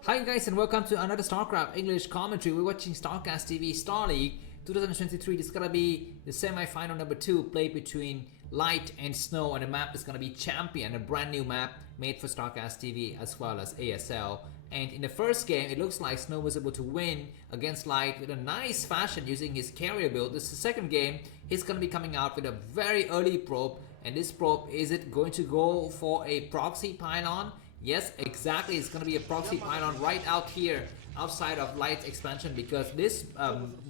Hi guys and welcome to another Starcraft English commentary. We're watching Starcast TV Star League 2023. This is gonna be the semi-final number 2 played between Light and Snow, and the map is gonna be Champion, a brand new map made for Starcast TV as well as ASL. And in the first game, it looks like Snow was able to win against Light with a nice fashion using his carrier build. This is the second game. He's gonna be coming out with a very early probe, and this probe, is it going to go for a proxy pylon? Yes, exactly. It's going to be a proxy pylon right out here outside of Light's expansion, because this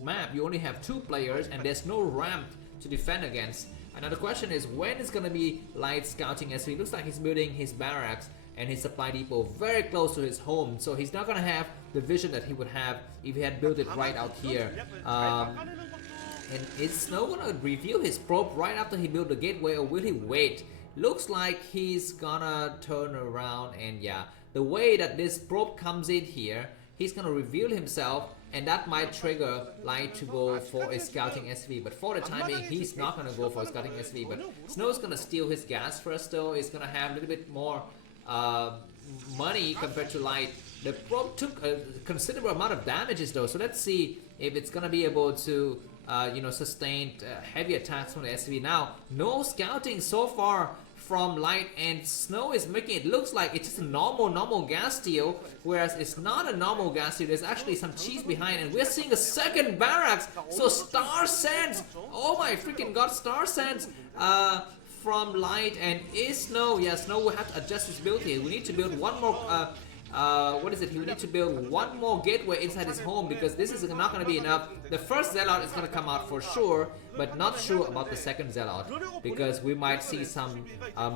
map you only have 2 players and there's no ramp to defend against. And now the question is, when is going to be Light scouting? As he looks like he's building his barracks and his supply depot very close to his home, so he's not going to have the vision that he would have if he had built it right out here. And is Snow going to reveal his probe right after he built the gateway, or will he wait? Looks like he's gonna turn around, and yeah, the way that this probe comes in here, he's gonna reveal himself, and that might trigger Light to go for a scouting SV. But for the time being, he's not gonna go for a scouting SV. But Snow's gonna steal his gas first, though. He's gonna have a little bit more money compared to Light. The probe took a considerable amount of damages, though, so let's see if it's gonna be able to sustain heavy attacks from the SV. Now, no scouting so far from Light, and Snow is making it looks like it's just a normal gas steal, whereas it's not a normal gas steal. There's actually some cheese behind, and we're seeing a second barracks. So Star Sands, oh my freaking god, Star Sands from Light. And is Snow, yeah, Snow will have to adjust his build here. We need to build one more what is it? He will need to build one more gateway inside his home, because this is not going to be enough. The first Zealot is going to come out for sure, but not sure about the second Zealot, because we might see some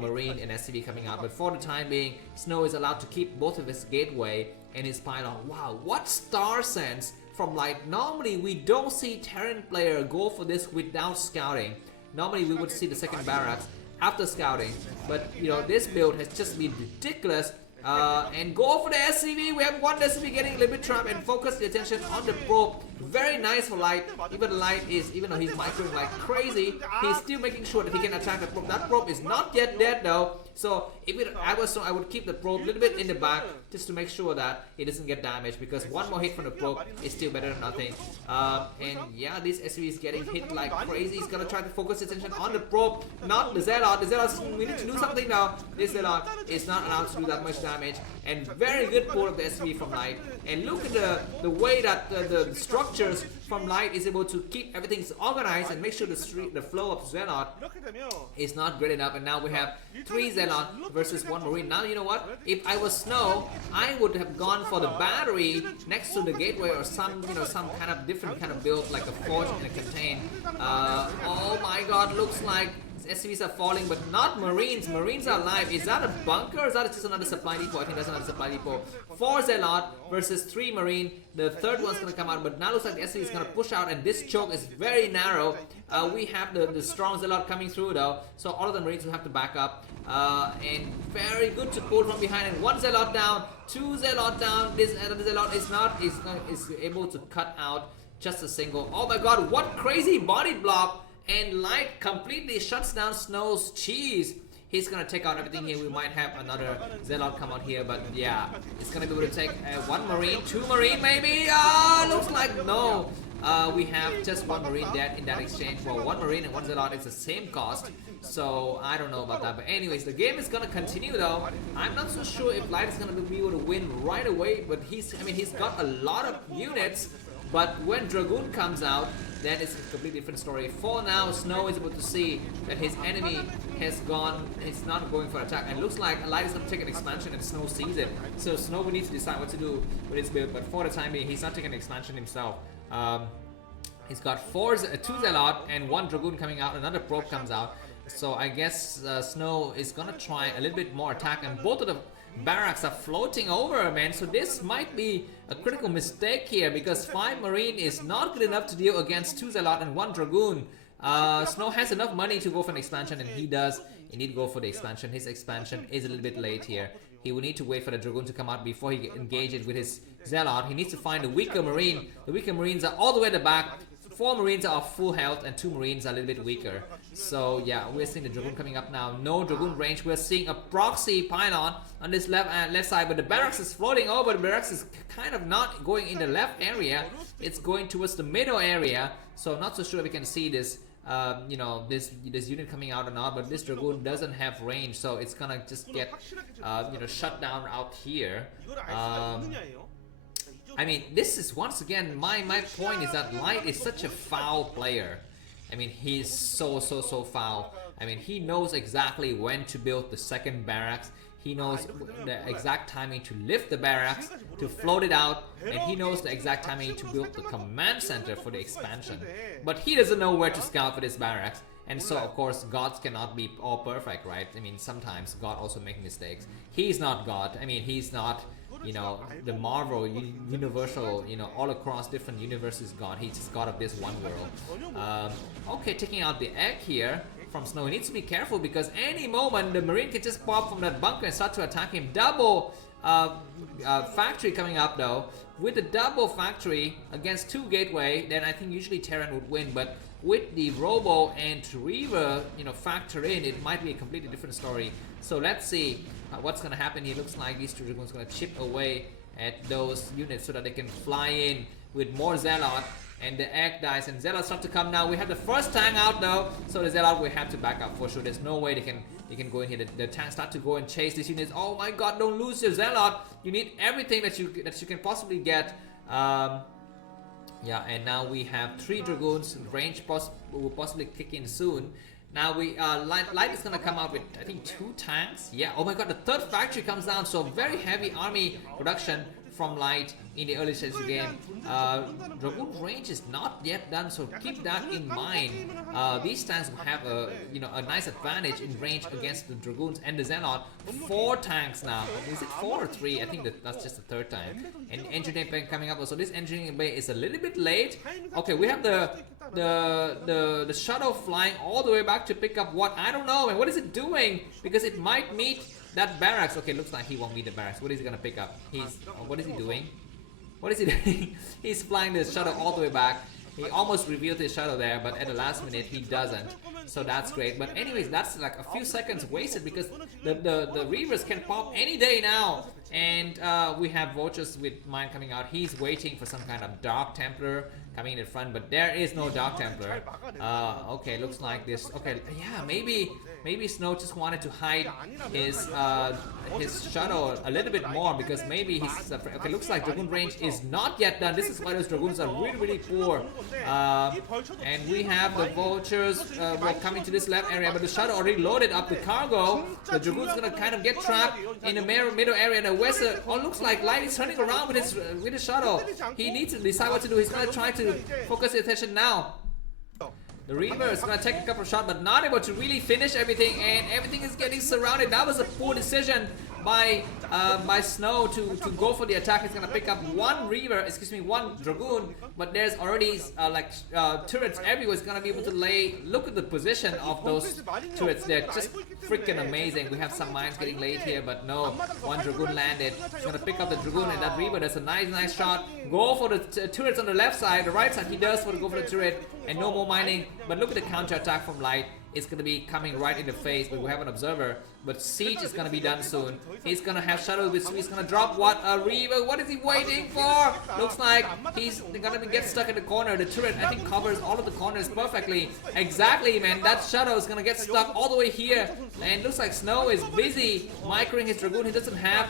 Marine and SCV coming out. But for the time being, Snow is allowed to keep both of his gateway and his pylon. Wow, what Star Sense from Light. Normally we don't see Terran player go for this without scouting. Normally we would see the second barracks after scouting, but you know, this build has just been ridiculous. And go for the SCV. We have one SCV getting a little bit trapped, and focus the attention on the probe. Very nice for Light. Even Light is, even though he's microing like crazy, he's still making sure that he can attack the probe. That probe is not yet dead though. So if I was so, I would keep the probe a little bit in the back just to make sure that it doesn't get damaged, because one more hit from the probe is still better than nothing. And yeah, this SCV is getting hit like crazy. He's gonna try to focus his attention on the probe, not the Zealot. The Zealot, we need to do something now. This Zealot is not allowed to do that much damage, and very good pull of the SCV from Light. And look at the way that the structures from Light is able to keep everything organized and make sure the flow of Zealot is not great enough. And now we have 3 Zealot versus 1 Marine. Now, you know what? If I was Snow, I would have gone for the battery next to the gateway, or some kind of different kind of build, like a forge and a contain. Oh my god, looks like SCVs are falling, but not Marines. Marines are alive. Is that a bunker, or is that just another supply depot? I think that's another supply depot. 4 Zealot versus 3 Marine. The third one's gonna come out, but now looks like the SCV is gonna push out, and this choke is very narrow. We have the strong Zealot coming through though, so all of the Marines will have to back up. And very good to pull from behind, and 1 Zealot down, 2 Zealot down. This Zealot is able to cut out just a single. Oh my god, what crazy body block! And Light completely shuts down Snow's cheese. He's gonna take out everything here. We might have another Zealot come out here, but yeah, it's gonna be able to take 1 Marine, 2 Marine maybe. Looks like no. We have just 1 Marine dead in that exchange. Well, 1 Marine and 1 Zealot is the same cost, so I don't know about that. But anyways, the game is gonna continue though. I'm not so sure if Light is gonna be able to win right away, but he's got a lot of units. But when Dragoon comes out, then it's a completely different story. For now, Snow is able to see that his enemy has gone, he's not going for attack, and looks like Light is going to take an expansion, and Snow sees it. So Snow will need to decide what to do with his build, but for the time being, he's not taking an expansion himself. He's got 2 Zealot and 1 Dragoon coming out, another probe comes out. So I guess Snow is going to try a little bit more attack, and both of the barracks are floating over, man. So this might be a critical mistake here, because 5 Marine is not good enough to deal against 2 Zealot and 1 Dragoon. Snow has enough money to go for an expansion, and he does indeed go for the expansion. His expansion is a little bit late here. He will need to wait for the Dragoon to come out before he engages with his Zealot. He needs to find a weaker Marine. The weaker Marines are all the way at the back. 4 Marines are full health and 2 Marines are a little bit weaker. So yeah, we're seeing the Dragoon coming up now. No Dragoon range. We're seeing a proxy pylon on this left side, but the barracks is floating over. The barracks is kind of not going in the left area. It's going towards the middle area. So I'm not so sure if we can see this. You know, this unit coming out or not, but this Dragoon doesn't have range, so it's gonna just get you know, shut down out here. I mean, this is once again my point is that Light is such a foul player. I mean, he's so foul. I mean, he knows exactly when to build the second barracks. He knows the exact timing to lift the barracks, to float it out, and he knows the exact timing to build the command center for the expansion. But he doesn't know where to scout for this barracks. And so, of course, gods cannot be all perfect, right? I mean, sometimes God also make mistakes. He's not God. I mean, he's not, you know, the Marvel, universal, you know, all across different universes God. He's just God of this one world. Okay, taking out the egg here from Snow. He needs to be careful because any moment the Marine can just pop from that bunker and start to attack him. Double factory coming up though. With the double factory against 2 gateway, then I think usually Terran would win. But with the Robo and Reaver, you know, factor in, it might be a completely different story. So let's see what's gonna happen here. Looks like these 2 Dragoons gonna chip away at those units so that they can fly in with more Zealot. And the egg dies and Zealot start to come now. We have the first tank out though, so the Zealot will have to back up for sure. There's no way they can go in here. The tanks start to go and chase these units. Oh my god, don't lose your Zealot. You need everything that you can possibly get. Yeah, and now we have 3 Dragoons. Range will possibly kick in soon. Now we Light is gonna come out with I think 2 tanks. Yeah. Oh my god, the 3rd factory comes down. So very heavy army production from Light in the early stages of the game. Dragoon range is not yet done, so keep that in mind. These tanks will have a, you know, a nice advantage in range against the Dragoons and the Zealot. 4 tanks now. Is it 4 or 3? I think that's just the 3rd time. And engineering bay coming up. So this engineering bay is a little bit late. Okay, we have the shuttle flying all the way back to pick up what, I don't know, and what is it doing? Because it might meet that barracks. Okay, looks like he won't meet the barracks. What is he gonna pick up? What is he doing? What is he doing? He's flying the shuttle all the way back. He almost revealed his shuttle there, but at the last minute he doesn't. So that's great. But anyways, that's like a few seconds wasted because the Reavers can pop any day now. And we have Vultures with mine coming out. He's waiting for some kind of Dark Templar coming in front, but there is no Dark Templar. Okay, looks like this. Okay, yeah, maybe Snow just wanted to hide his shuttle a little bit more because maybe he's okay. Looks like Dragoon range is not yet done. This is why those Dragoons are really poor. And we have the Vultures coming to this left area, but the shuttle already loaded up the cargo. The Dragoon's gonna kind of get trapped in the middle area. The West, looks like Light is turning around with his shuttle. He needs to decide what to do. He's gonna try to focus his attention now. The Reaver is gonna take a couple of shots, but not able to really finish everything, and everything is getting surrounded. That was a poor decision by Snow to go for the attack. He's gonna pick up 1 Reaver, excuse me, 1 Dragoon, but there's already turrets everywhere. He's gonna be able to look at the position of those turrets. They're just freaking amazing. We have some mines getting laid here, but no, 1 Dragoon landed. He's gonna pick up the Dragoon and that Reaver. That's a nice shot. Go for the turrets on the left side, the right side. He does go for the turret, and no more mining. But look at the counter attack from Light. It's gonna be coming right in the face, but we have an observer. But siege is gonna be done soon. He's gonna have shuttle with he's gonna drop what a Reaver. What is he waiting for? Looks like he's gonna get stuck in the corner. The turret I think covers all of the corners perfectly. Exactly, man. That shuttle is gonna get stuck all the way here. And looks like Snow is busy microing his Dragoon. He doesn't have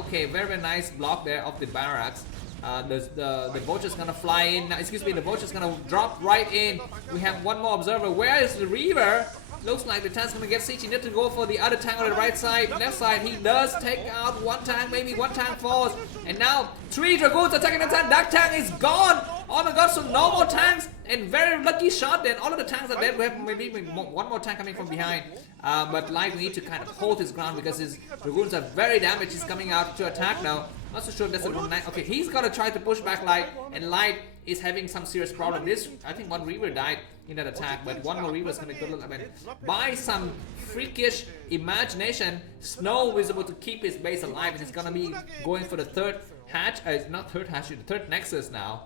okay, very nice block there of the barracks. The Vulture's gonna fly in. Excuse me, the Vulture's gonna drop right in. We have 1 more observer. Where is the Reaver? Looks like the tank's gonna get siege. He needs to go for the other tank on the right side, left side. He does take out 1 tank, maybe 1 tank falls. And now 3 Dragoons attacking the tank. That tank is gone. Oh my god, so no more tanks. And very lucky shot then. All of the tanks are dead. We have maybe 1 more tank coming from behind. But Light need to kind of hold his ground because his Dragoons are very damaged. He's coming out to attack now. Not so sure if that's a wrong night. Okay, he's gonna try to push back Light, and Light is having some serious problem. I think 1 Reaver died in that attack, but 1 more Reaver is gonna go. I mean, by some freakish imagination, Snow is able to keep his base alive, and he's gonna be going for the 3rd hatch. Not 3rd hatch, the 3rd Nexus now.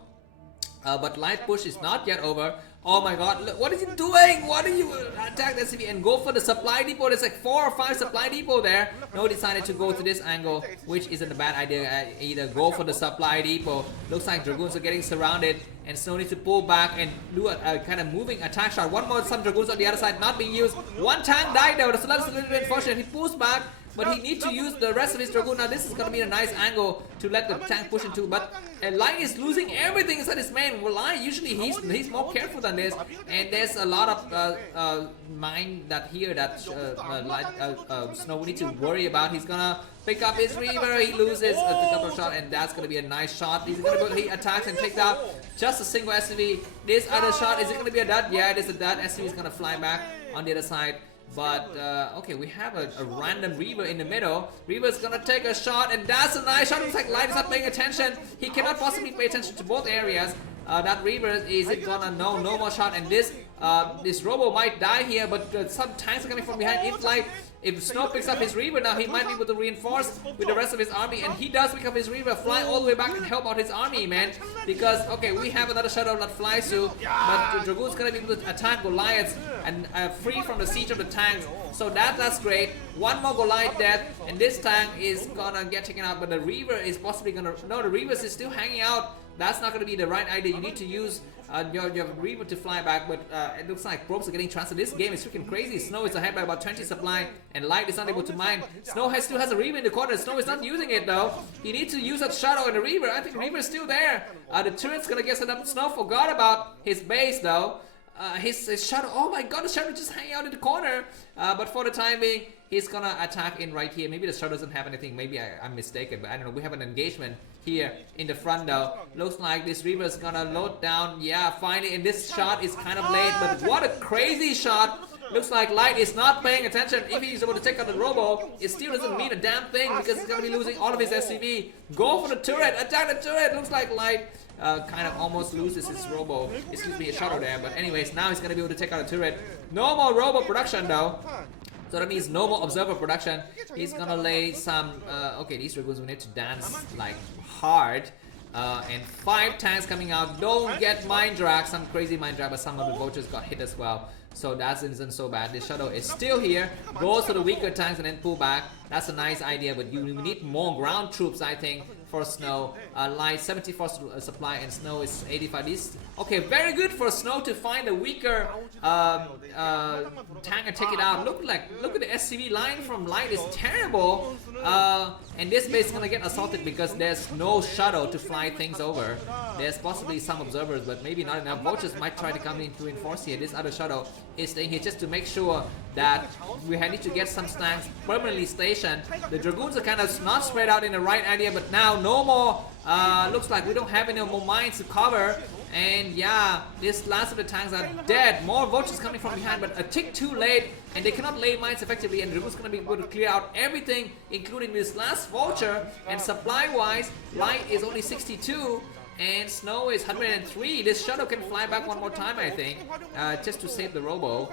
But light push is not yet over. Oh my god, look, what is he doing? What are you attack the SCV and go for the supply depot? There's like 4 or 5 supply depot there. No, decided to go to this angle, which isn't a bad idea. Either go for the supply depot. Looks like Dragoons are getting surrounded and Snow needs to pull back and do a kind of moving attack shot. One more, some Dragoons on the other side not being used. One tank died though. That's a little bit unfortunate. He pulls back, but he needs to use the rest of his Dragoon. Now this is going to be a nice angle to let the tank push into, but Light is losing everything inside his main. Well, Light usually he's more careful than this, and there's a lot of mine that here that Snow will need to worry about. He's gonna pick up his Reaver, he loses a couple of shots, and that's gonna be a nice shot. He's gonna go, he attacks and takes out just a single SCV. This other shot, is it gonna be a dud? Yeah, it is a dud. SCV is gonna fly back on the other side. But okay, we have a random Reaver in the middle. Reaver's gonna take a shot, and that's a nice shot. Looks like Light is not paying attention. He cannot possibly pay attention to both areas. That Reaver is it gonna no more shot, and this Robo might die here. But some tanks are coming from behind. If Snow picks up his Reaver now, he might be able to reinforce with the rest of his army, and he does pick up his Reaver, fly all the way back and help out his army, man. Because okay, we have another Shadow that flies through, but Dragoon's gonna be able to attack Goliaths and free from the siege of the tanks. So that's great. One more Goliath death, and this tank is gonna get taken out. But the Reaver is possibly gonna the Reaver is still hanging out. That's not gonna be the right idea. You need to use your Reaver to fly back, but it looks like probes are getting transferred. This game is freaking crazy. Snow is ahead by about 20 supply, and Light is not able to mine. Snow still has a Reaver in the corner. Snow is not using it though. He needs to use that Shadow and the Reaver. I think Reaver is still there. The turret's gonna get set up. Snow forgot about his base though. His Shadow, oh my god, the Shadow just hanging out in the corner. But for the time being, he's gonna attack in right here. Maybe the Shadow doesn't have anything. Maybe I'm mistaken, but I don't know. We have an engagement here in the front though. Looks like this Reaver is gonna load down. Yeah, finally, and this shot is kind of late, but what a crazy shot. Looks like Light is not paying attention. If he's able to take out the Robo, it still doesn't mean a damn thing because he's gonna be losing all of his SCV. Go for the turret, attack the turret. Looks like Light kind of almost loses his Robo. Excuse me, a Shadow there. But anyways, now he's gonna be able to take out a turret. No more Robo production though. So that means no more Observer production. He's gonna lay some okay, these Dragoons will need to dance like hard. And 5 tanks coming out. Don't get Mind Drag, some crazy Mind Drag, but some of the vultures got hit as well. So that isn't so bad. This Shadow is still here. Goes to the weaker tanks and then pull back. That's a nice idea, but you need more ground troops, I think, for Snow. Light 74 supply and Snow is 85. This okay, very good for Snow to find a weaker tank and take it out. Look at the SCV line from Light is terrible. And this base is gonna get assaulted because there's no Shadow to fly things over. There's possibly some observers, but maybe not enough. Vultures might try to come in to reinforce here. This other Shadow is staying here just to make sure that we need to get some tanks permanently stationed. The Dragoons are kind of not spread out in the right idea, but now no more. Looks like we don't have any more mines to cover. And yeah, this last of the tanks are dead. More vultures coming from behind, but a tick too late, and they cannot lay mines effectively. And Dragoon's gonna be able to clear out everything, including this last vulture. And supply-wise, Light is only 62. And Snow is 103. This Shadow can fly back one more time, I think, just to save the Robo.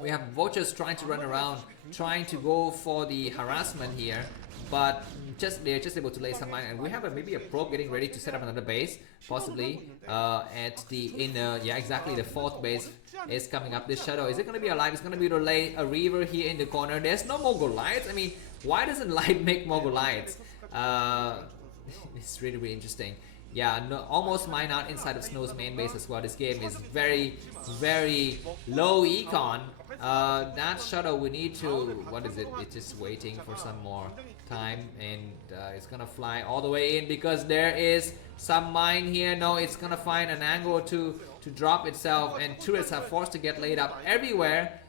We have vultures trying to run around, trying to go for the harassment here, but they're just able to lay some mine. And we have maybe a probe getting ready to set up another base, possibly at the inner. Yeah, exactly. The 4th base is coming up. This Shadow, is it going to be alive? It's going to be able to lay a Reaver here in the corner. There's no more Goliaths. I mean, why doesn't Light make more Goliaths? It's really interesting. Yeah, no, almost mine out inside of Snow's main base as well. This game is very low econ. That Shadow, we need to, what is it? It's just waiting for some more time, and it's gonna fly all the way in because there is some mine here. No, it's gonna find an angle to drop itself, and turrets are forced to get laid up everywhere.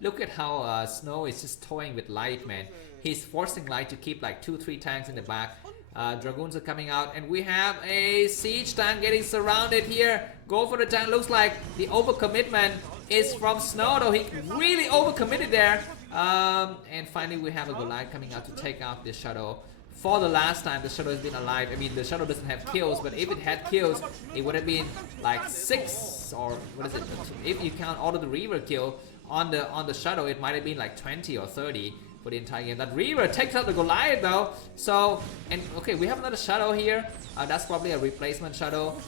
Look at how Snow is just toying with Light, man. He's forcing Light to keep like 2-3 tanks in the back. Dragoons are coming out, and we have a siege tank getting surrounded here. Go for the tank. Looks like the overcommitment is from Snow, though. He really overcommitted there. And finally, we have a Goliath coming out to take out this Shadow. For the last time the Shadow has been alive. I mean, the Shadow doesn't have kills, but if it had kills, it would have been like 6 or what is it? If you count all of the Reaver kill on the Shadow, it might have been like 20 or 30. for the entire game. That Reaver takes out the Goliath though. So, and okay, we have another Shadow here. That's probably a replacement Shadow.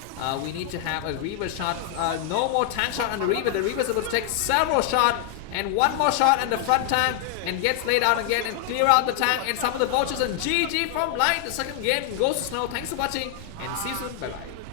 We need to have a Reaver shot. No more tank shot on the Reaver. The Reaver's able to take several shots. And one more shot in the front tank and gets laid out again and clear out the tank and some of the vultures, and GG from Light. The second game goes to Snow. Thanks for watching and see you soon. Bye bye.